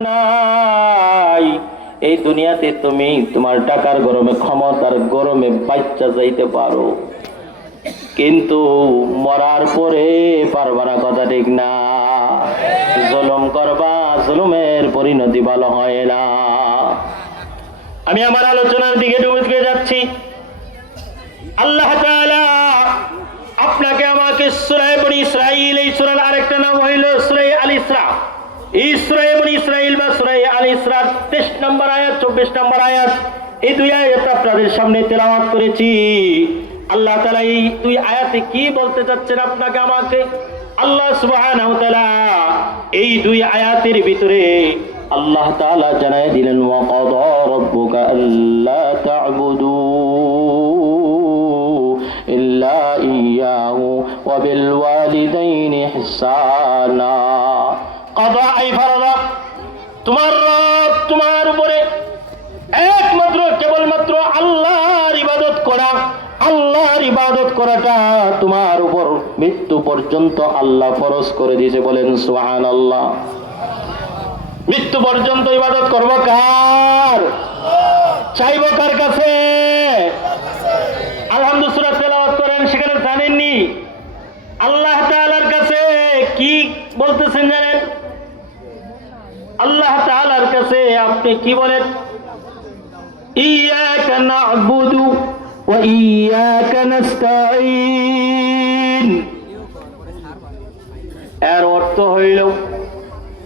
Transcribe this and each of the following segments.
নাই। এই দুনিয়াতে তুমি তোমার টাকার গরমে, ক্ষমতার গরমে বাচ্চা যাইতে পারো, কিন্তু মরার পরে পারবা না, কথা ঠিক না? জুলুম করবা, জুলুমের পরিণতি ভালো হয় না। আমি আমার আলোচনার দিকে ঢুকে যাচ্ছি। আল্লাহ তাআলা আপনাকে আমাকে সূরা বনী ইসরাঈল, এই সূরার আরেকটা নাম হইল সূরা আল ইসরা। এই সূরা বনী ইসরাঈল বা সূরা আল ইসরা 23 নম্বর আয়াত, 24 নম্বর আয়াত, এই দুই আয়াত আপনাদের সামনে তেলাওয়াত করেছি। আল্লাহ তাআলা এই দুই আয়াতে কি বলতে চাচ্ছেন আপনাকে আমাকে? আল্লাহ সুবহানাহু ওয়া তাআলা এই দুই আয়াতের ভিতরে আল্লাহ তাআলা জানায় দিলেন, ওয়া কাদা রাব্বুকা আল্লা তা'বুদু ইল্লা ইয়াহু ওয়া বিল ওয়ালিদাইনি ইহসানা। কাদা আই ফারাদা, তোমার রব তোমার উপরে একমাত্র কেবলমাত্র আল্লাহর ইবাদত করা, আল্লাহর ইবাদত করাটা তোমার উপর মৃত্যু পর্যন্ত আল্লাহ ফরজ করে দিয়েছে। বলেন সুবহানাল্লাহ। মৃত্যু পর্যন্ত ইবাদত করব কার? চাইব কার কাছে? আলহামদুলিল্লাহ তেলাওয়াত করেন, সেখানে জানেননি আল্লাহ তাআলার কাছে কি বলতেছেন জানেন? আল্লাহ তাআলার কাছে আপনি কি বলেন? ইয়াকা না'বুদু ওয়া ইয়াকা নাস্তাঈন। এর অর্থ হইল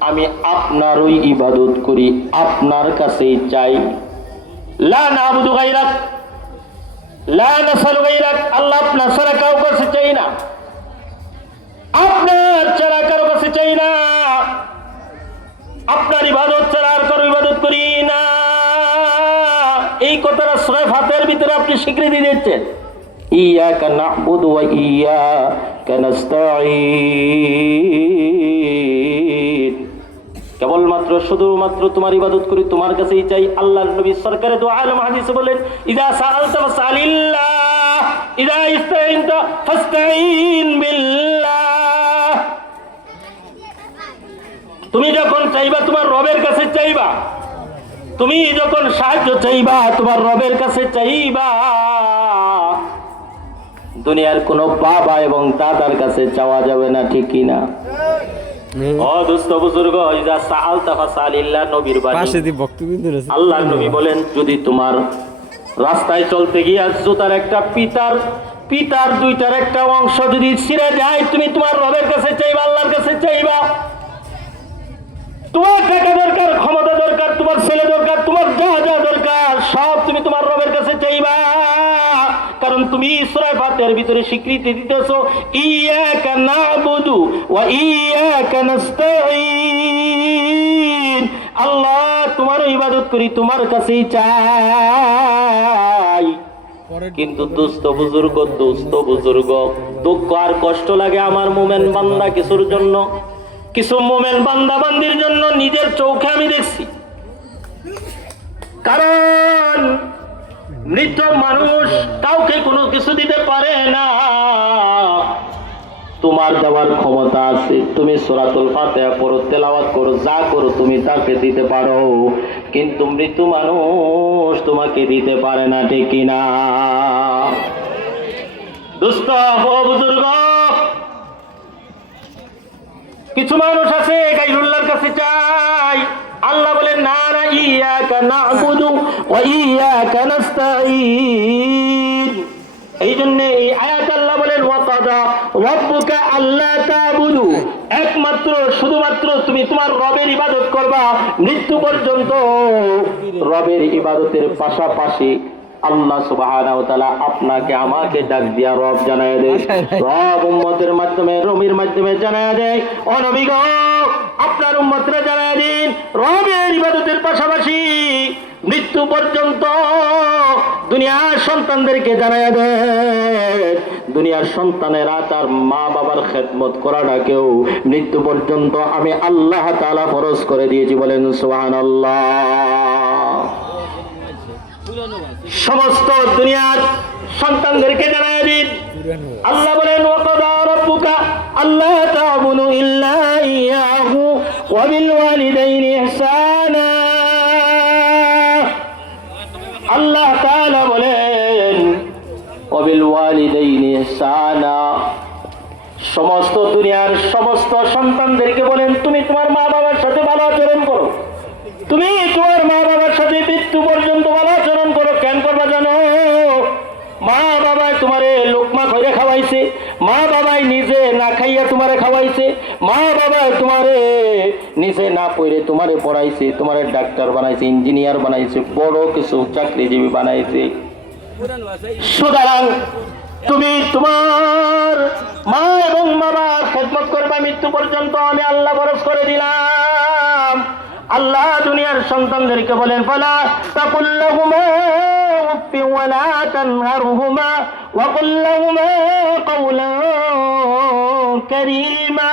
আমি আপনারই ইবাদত করি, আপনার কাছেই চাই। লা না'বুদু গায়রাক, লা নাসালু গায়রাক। আল্লাহ আপনার ছাড়া কারো কাছে চাই না, আপনার ছাড়া কারো কাছে চাই না, আপনার ইবাদত ছাড়া আর কারো ইবাদত করি না। এই কথাটা সূরা ফাতিহার ভিতরে আপনি স্বীকৃতি দিচ্ছেন, ইয়াকা না'বুদু ওয়া ইয়াকা নাস্তাঈন। কেবলমাত্র শুধুমাত্র তোমার ইবাদত করি, তোমার কাছেই চাই। আল্লাহর নবী সরকারে দু আলম হাদিসে বলেন, ইদা সাআলতা ফাসআলিল্লাহ, ইদা ইসতাইনতা ফাস্তাইন বিল্লাহ। তুমি যখন চাইবা তোমার রবের কাছে চাইবা, তুমি যখন সাহায্য চাইবা তোমার রবের কাছে চাইবা। দুনিয়ার কোন বাবা এবং দাদার কাছে চাওয়া যাবে না, ঠিক কি না? ও দোস্ত বুজুর্গ, ইজা সাআলতা ফাসআলিল্লাহ, নবীর বাণী। আল্লাহর নবী বলেন, যদি তোমার রাস্তায় চলতে গিয়ে জুতার একটা পিতার দুইটার একটা অংশ যদি ছিঁড়ে যায়, তুমি তোমার রবের কাছে চাইবা, আল্লাহর কাছে চাইবা। তোমার টাকা দরকার, ক্ষমতা দরকার, তোমার ছেলে দরকার, তোমার যা যা দরকার সব তুমি তোমার রবের কাছে চাইবা। কারণ তুমি সূরা ফাতিহার ভিতরে স্বীকৃতি দিতেছো, ইয়াকা না'বুদু ওয়া ইয়াকা নাস্তাঈন। আল্লাহ তোমার ইবাদত করি, তোমার কাছেই চাই। কিন্তু দোস্ত বুজুর্গ, দুঃখ আর কষ্ট লাগে আমার মুমিন বান্দা কিছুর জন্য, কিছু মুমিন বান্দা বান্দির জন্য নিজের চোখে আমি দেখছি। কারণ মৃত মানুষ কাউকে কোনো কিছু দিতে পারে না, তোমার দেওয়ার ক্ষমতা আছে। তুমি সূরাতুল ফাতিহা পড়ো, তেলাওয়াত করো, যা করো তুমি তাকে দিতে পারো, কিন্তু মৃত মানুষ তোমাকে দিতে পারে না, ঠিক কিনা? দোস্ত ও বুজুর্গ, কিছু মানুষ আছে গায়রুল্লাহর কাছে চাই। আল্লাহ বলেন, না না, ইয়াকা না'বুদু ওয়া ইয়াকা নাস্তাঈন। এই জন্য এই আয়াত আল্লাহ বলেন, ওয়া কাদা রাব্বুকা আল্লা তা'বুদু, একমাত্র শুধুমাত্র তুমি তোমার রবের ইবাদত করবা মৃত্যু পর্যন্ত। রবের ইবাদতের পাশাপাশি আল্লাহ সুবহানাহু ওয়া তাআলা আপনাকে আমাকে ডাক দিয়া রব জানায় দেয়, রব উম্মতের মাধ্যমে, নবীর মাধ্যমে জানায় দেয়, ও নবী গো আপনার উম্মতরা জানায় দিন, রবের ইবাদতের পাশাপাশি মৃত্যু পর্যন্ত দুনিয়ার সন্তানদেরকে জানায় দেয়। দুনিয়ার সন্তানেরা তার মা বাবার খেদমত করাটাকেও মৃত্যু পর্যন্ত আমি আল্লাহ তাআলা ফরজ করে দিয়েছি। বলেন সুবহানাল্লাহ। সমস্ত দুনিয়ার সন্তানদেরকে জানায় দিন, আল্লাহ বলেন, ওয়া কাদা রাব্বুকা আল্লা তা'বুদু ইল্লা ইয়াহু ওয়া বিল ওয়ালিদাইনি ইহসানা। আল্লাহ তাআলা বলেন ওয়াবিল ওয়ালিদাইনি ইহসানা, সমস্ত দুনিয়ার সমস্ত সন্তানদেরকে বলেন তুমি তোমার মা বাবার সাথে ভালো আচরণ করো, তুমি তোমার মা বাবার সাথে মৃত্যু পর্যন্ত ভালো আচরণ করো। কেন করবা জানো? মা বাবাই তোমারে লোকমা করে খাওয়াইছে, মা বাবাই নিজে না খাইয়া তোমারে খাওয়াইছে, মা বাবাই তোমারে নিজে না পড়ে তোমারে পড়াইছে, তোমারে ডাক্তার বানাইছে, ইঞ্জিনিয়ার বানাইছে, বড় কিছু চাকরিজীবী বানাইছে। সুতরাং তুমি তোমার মা এবং বাবার খেদমত করবা মৃত্যু পর্যন্ত, আমি আল্লাহ বরস করে দিলাম। আল্লাহ দুনিয়ার সন্তানদেরকে বলেন ফালা তাকুল লাহুমা উফফিন ওয়া লা তানহারহুমা ওয়া কুল লাহুমা কাওলান কারীমা।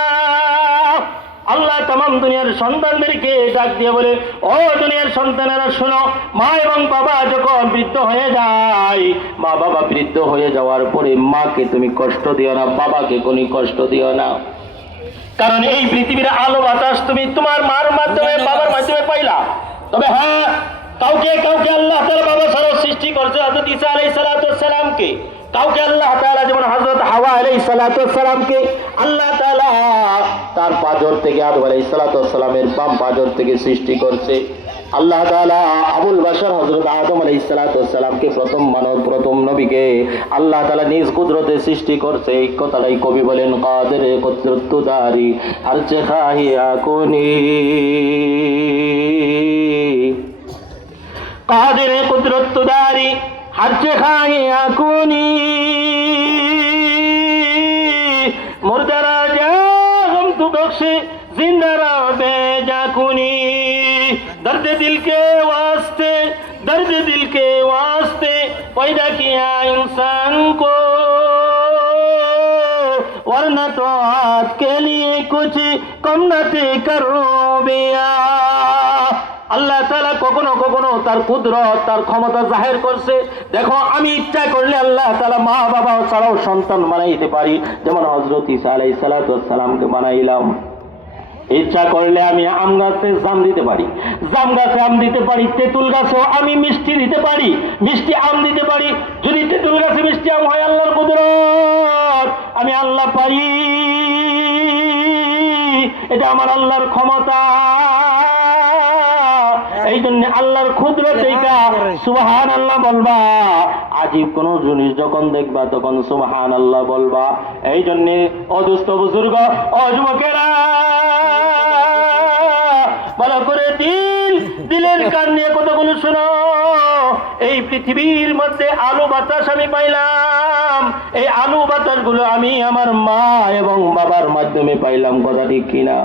আল্লাহ তামাম দুনিয়ার সন্তানদেরকে ডাক দিয়ে বলে ও দুনিয়ার সন্তানেরা শোনো, মা এবং বাবা যখন বৃদ্ধ হয়ে যায়, মা বাবা বৃদ্ধ হয়ে যাওয়ার পরে মাকে তুমি কষ্ট দিও না, বাবাকে কোনো কষ্ট দিও না। কারণ এই পৃথিবীর আলো বাতাস তুমি তোমার মার মাধ্যমে বাবার মাধ্যমে পাইলা। তবে হ্যাঁ, কাউকে কাউকে আল্লাহ তাআলা বাবা ছাড়াও সৃষ্টি করছে। হযরত ঈসা আলাইহিস সালাতু ওয়াস সালামকে, কাউকে আল্লাহ তাআলা যেমন হযরত হাওয়া আলাইহিস সালাতু ওয়াস সালামকে আল্লাহ তাআলা তার পাঁজর থেকে আদম আলাইহিস সালাতু ওয়াস সালামের বাম পাঁজর থেকে সৃষ্টি করছে। আল্লাহ তাআলা আবুল বাশার হযরত আদম আলাইহিস সালাতু ওয়াস সালামকে প্রথম মানব, প্রথম নবীকে আল্লাহ তাআলা নিজ কুদরতে সৃষ্টি করছে। এই কথাটাই কবি বলেন কাদের কুদরত দারি হর চাহিয়া কোনি, কাদের কুদরত দারি হর চাহিয়া কোনি, মুর্দারা যা গম তু বख्शे जिंदा बेजा कुनी, दर्द दिल के वास्ते, दर्द दिल के वास्ते पैदा किया इंसान को, वरना तो आज के लिए कुछ कम न करो बिया। আল্লাহ তাআলা কখনো কখনো তার কুদরত, তার ক্ষমতা জাহির করছে। দেখো আমি ইচ্ছা করলে আল্লাহ তাআলা মা বাবা ছাড়াও সন্তান বানাইতে পারি, যেমন হযরত ঈসা আলাইহিস সালাতু ওয়াস সালামকে বানাইলাম। ইচ্ছা করলে আমি আম গাছে জাম দিতে পারি, জাম গাছে আম দিতে পারি, তেঁতুল গাছেও আমি মিষ্টি দিতে পারি, মিষ্টি আম দিতে পারি। যদি তেঁতুল গাছে মিষ্টি আম হয় আল্লাহর কুদরত, আমি আল্লাহ পারি, এটা আমার আল্লাহর ক্ষমতা। এই জন্য আল্লাহর কুদরত এইটা সুবহানাল্লাহ বলবা। আজীব কোন জিনিস যখন দেখবা তখন সুবহানাল্লাহ বলবা। এই জন্য ও দোস্ত বুজুর্গ, ও যুবকেরা, ভালো করে দিলের কান নিয়ে কতগুলো শোনো। এই পৃথিবীর মধ্যে আলো বাতাস আমি পাইলাম, এই আলো বাতাস গুলো আমি আমার মা এবং বাবার মাধ্যমে পাইলাম। কথা ঠিক কিনা?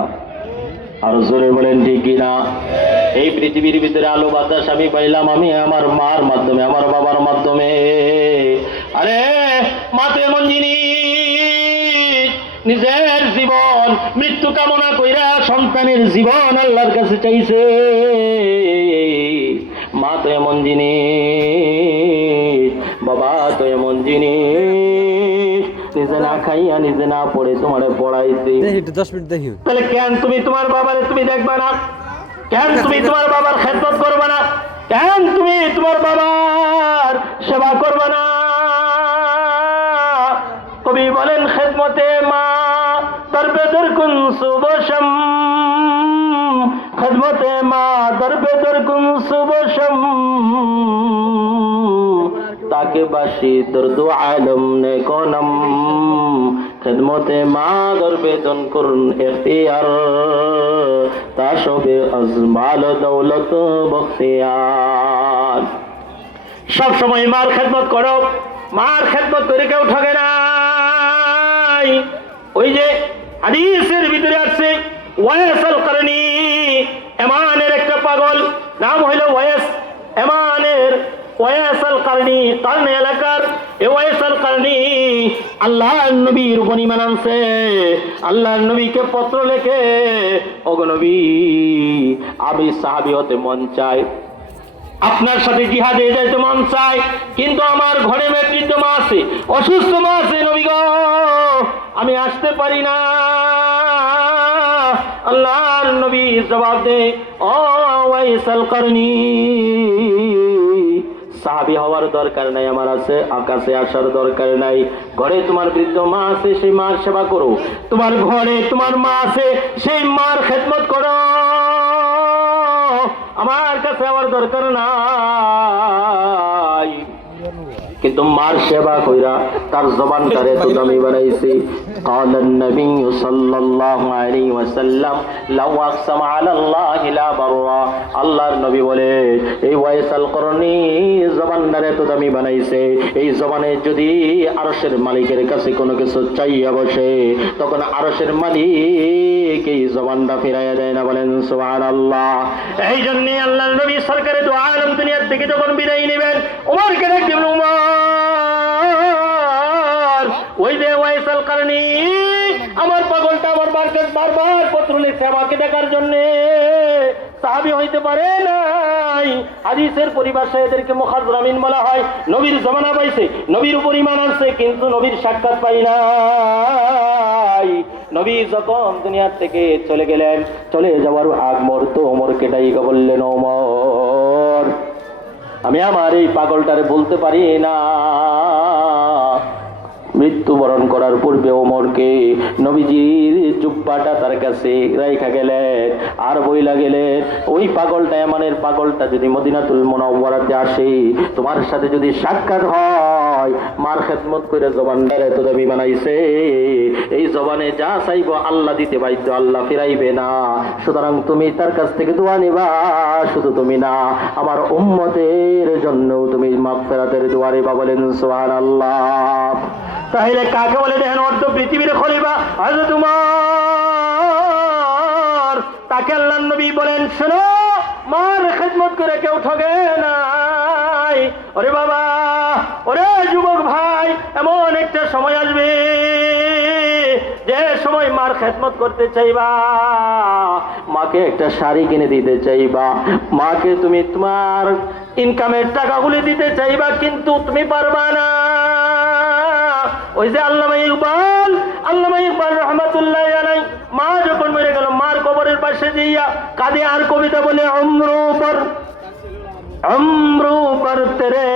আরো জোরে বলেন ঠিক কিনা? এই পৃথিবীর ভিতরে আলো বাতাস আমি পাইলাম আমি আমার মার মাধ্যমে, আমার বাবার মাধ্যমে। আরে মা তো এমন জিনিস, নিজের জীবন মৃত্যু কামনা কইরা সন্তানের জীবন আল্লাহর কাছে চাইছে। মা তো এমন জিনিস, বাবা তো এমন জিনিস, নিজে না খাইয়া নিজে না পড়ে তোমারে পড়াইছে। 10 মিনিট দেখি। তাহলে কেন তুমি তোমার বাবারে তুমি দেখবা না? কেন তুমি তোমার বাবার খেদমত করবা না? কেন তুমি তোমার বাবার সেবা করবা না? কবি বলেন খেদমতে মা দরবে দরকুন সুবশম, খেদমতে মা দরবে দরকুন সুবশম, তাকে বাসি দর্দ আলম নে কোনম, খেদমতে মা দরবেদন করুন এখতিয়ার, তা সবে আজমাল দৌলত বখতিয়ার। সব সময় মার খেদমত করো, মার খেদমত করে কেউ ঠকে নাই। ওই যে হাদিসের ভিতরে আছে ওয়াইস আল কারনি, এমানের একটা পাগল, নাম হইল ওয়াইস, এমানের ওয়াইস আল কারনি, কারণ এলাকার এ ওয়াইস আল কারনি আল্লাহর নবীর উপর ঈমান আনছে। আল্লাহর নবীকে পত্র লেখে, ওগো নবী, আমি সাহাবী হতে মন চাই, আপনার সাথে জিহাদে যাইতে মন চাই, কিন্তু আমার ঘরে বৃদ্ধ মা আছে, অসুস্থ মা আছে, নবী গো আমি আসতে পারি না। আল্লাহর নবী জবাব দে, ও ওয়াইস আল কারনি, সাহাবী হওয়ার দরকার নাই, আমার কাছে আসার দরকার নাই। ঘরে তোমার বৃদ্ধ মা আছে, সেই মার সেবা করো। তোমার ঘরে তোমার মা আছে, সেই মার খেদমত করো। আমার কাছে আমার দরকার নাই। কিন্তু মার সেবা কইরা তার জবানটারে তো দামি বানাইছি। قال النبي صلى الله عليه وسلم لو اقسم على الله لا برا। আল্লাহর নবী বলে এই ওয়াইসাল করনি জবানটারে তো দামি বানাইছে, এই জবানে যদি আরশের মালিকের কাছে কোনো কিছু চাইয়া বসে তখন আরশের মালিক এই জবানটা ফিরাইয়া দেয় না। বলেন সুবহানাল্লাহ। এই জন্য আল্লাহর নবী সরকারে দু আলম দুনিয়া থেকে যখন বিদায় নেবেন, ওমরকে ডাক দিবেন, ওমর ওই যে ওয়াইসাল করনি আমার পাগলটা আমার বারবার পত্র লিখছে আমাকে দেখার জন্য, সাহাবী হইতে পারে নাই। হাদিসের পরিভাষায় এদেরকে মুখাজরামিন বলা হয়। নবীর জমানা পাইছে, নবীর উপর ঈমান আনছে, কিন্তু নবীর সাক্ষাৎ পাই নাই। নবী যখন দুনিয়ার থেকে চলে গেলেন, চলে যাওয়ার আগ মুহূর্তে ওমরকে ডাইকা বললেন, ওমর আমি আমার এই পাগলটারে বলতে পারি না। মৃত্যুবরণ করার পূর্বে ওমরকে নবীজির জুব্বাটা তার কাছে রাইখা গেলেন, আর বইলা গেলেন ওই পাগলটা এমানের পাগলটা যদি মদিনাতুল মুনাওয়ারাতে আসে, তোমার সাথে যদি সাক্ষাৎ হয়, মার খেদমত করে জবানটারে তো দামি বানাইছে, এই জবানে যা চাইবো আল্লাহ দিতে বাধ্য, আল্লাহ ফিরাইবে না। সুতরাং তুমি তার কাছ থেকে দোয়া নিবা, শুধু তুমি না আমার উম্মতের জন্যও তুমি মাগফিরাতের দোয়া নিবা। বলেন সুবহানাল্লাহ। তাহলে কাকে বলে দেখেন অর্ধ পৃথিবীর খলিফা হযরত উমর, তাকে আল্লাহর নবী বলেন, শোনো মার খেদমত করে কেউ ঠকে নাই। ওরে বাবা, ওরে যুবক ভাই, এমন একটা সময় আসবে যে সময় মার খেদমত করতে চাইবা, মাকে একটা শাড়ি কিনে দিতে চাইবা, মাকে তুমি তোমার ইনকামের টাকাগুলি দিতে চাইবা, কিন্তু তুমি পারবা না। ওই যে আল্লামা ইকবাল রহমাতুল্লাহ আলাইহি মা যখন মরে গেল, মার কবরের পাশে দিয়া কাঁদে আর কবিতা বলে, অমরু পর তেরে